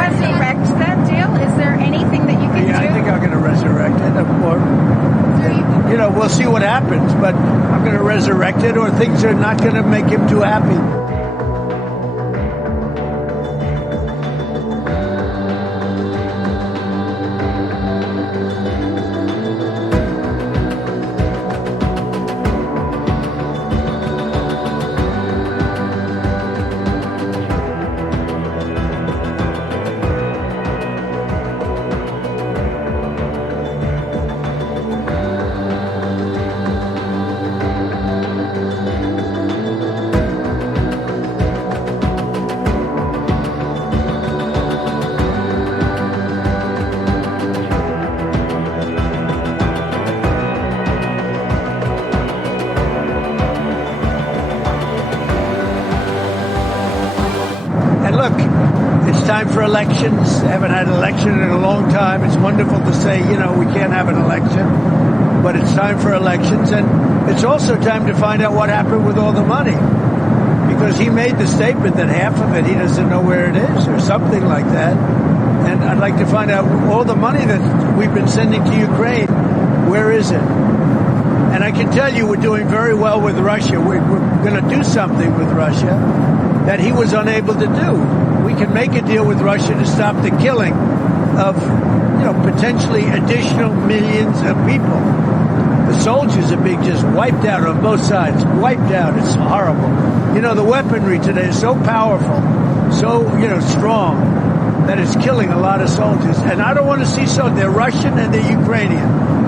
resurrect that deal? Is there anything that you can do? I think I'm going to resurrect it. We'll see what happens, but I'm going to resurrect it, or things are not going to make him too happy. Look, it's time for elections. Haven't had an election in a long time. It's wonderful to say, we can't have an election, but it's time for elections. And it's also time to find out what happened with all the money, because he made the statement that half of it, he doesn't know where it is or something like that. And I'd like to find out all the money that we've been sending to Ukraine, where is it? And I can tell you we're doing very well with Russia. We're going to do something with Russia that he was unable to do. We can make a deal with Russia to stop the killing of, potentially additional millions of people. The soldiers are being just wiped out on both sides, wiped out. It's horrible. The weaponry today is so powerful, so, strong, that it's killing a lot of soldiers. And I don't want to see they're Russian and they're Ukrainian.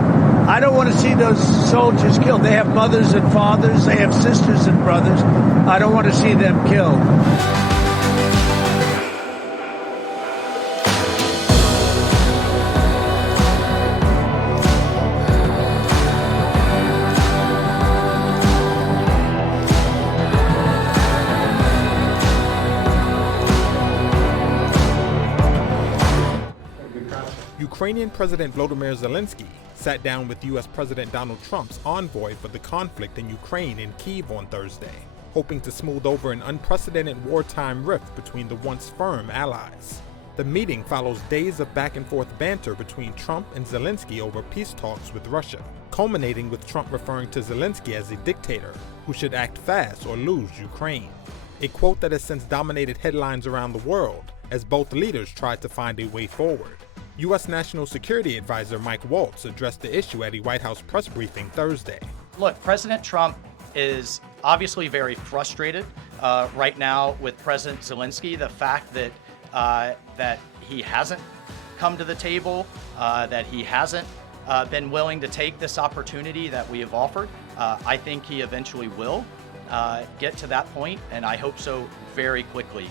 I don't want to see those soldiers killed. They have mothers and fathers. They have sisters and brothers. I don't want to see them killed. Ukrainian President Volodomyr Zelensky sat down with U.S. President Donald Trump's envoy for the conflict in Ukraine in Kyiv on Thursday, hoping to smooth over an unprecedented wartime rift between the once firm allies. The meeting follows days of back-and-forth banter between Trump and Zelensky over peace talks with Russia, culminating with Trump referring to Zelensky as a dictator who should act fast or lose Ukraine, a quote that has since dominated headlines around the world as both leaders tried to find a way forward. U.S. National Security Advisor Mike Waltz addressed the issue at a White House press briefing Thursday. Look, President Trump is obviously very frustrated right now with President Zelensky. The fact that he hasn't come to the table, that he hasn't been willing to take this opportunity that we have offered. I think he eventually will get to that point, and I hope so very quickly.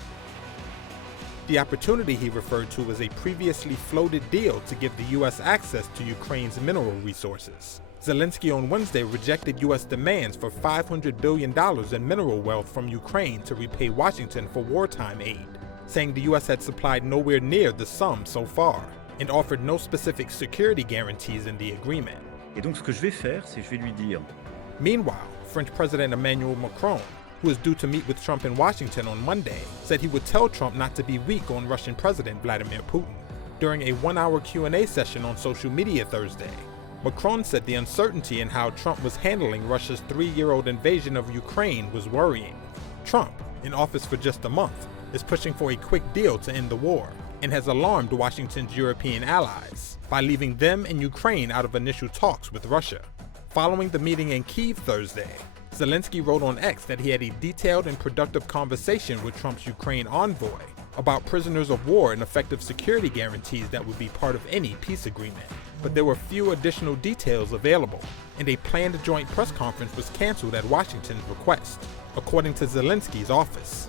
The opportunity he referred to was a previously floated deal to give the U.S. access to Ukraine's mineral resources. Zelensky on Wednesday rejected U.S. demands for $500 billion in mineral wealth from Ukraine to repay Washington for wartime aid, saying the U.S. had supplied nowhere near the sum so far and offered no specific security guarantees in the agreement. Et donc ce que je vais faire, c'est je vais lui dire. Meanwhile, French President Emmanuel Macron, who is due to meet with Trump in Washington on Monday, said he would tell Trump not to be weak on Russian President Vladimir Putin. During a one-hour Q&A session on social media Thursday, Macron said the uncertainty in how Trump was handling Russia's 3-year-old invasion of Ukraine was worrying. Trump, in office for just a month, is pushing for a quick deal to end the war and has alarmed Washington's European allies by leaving them and Ukraine out of initial talks with Russia. Following the meeting in Kyiv Thursday, Zelensky wrote on X that he had a detailed and productive conversation with Trump's Ukraine envoy about prisoners of war and effective security guarantees that would be part of any peace agreement. But there were few additional details available, and a planned joint press conference was canceled at Washington's request, according to Zelensky's office.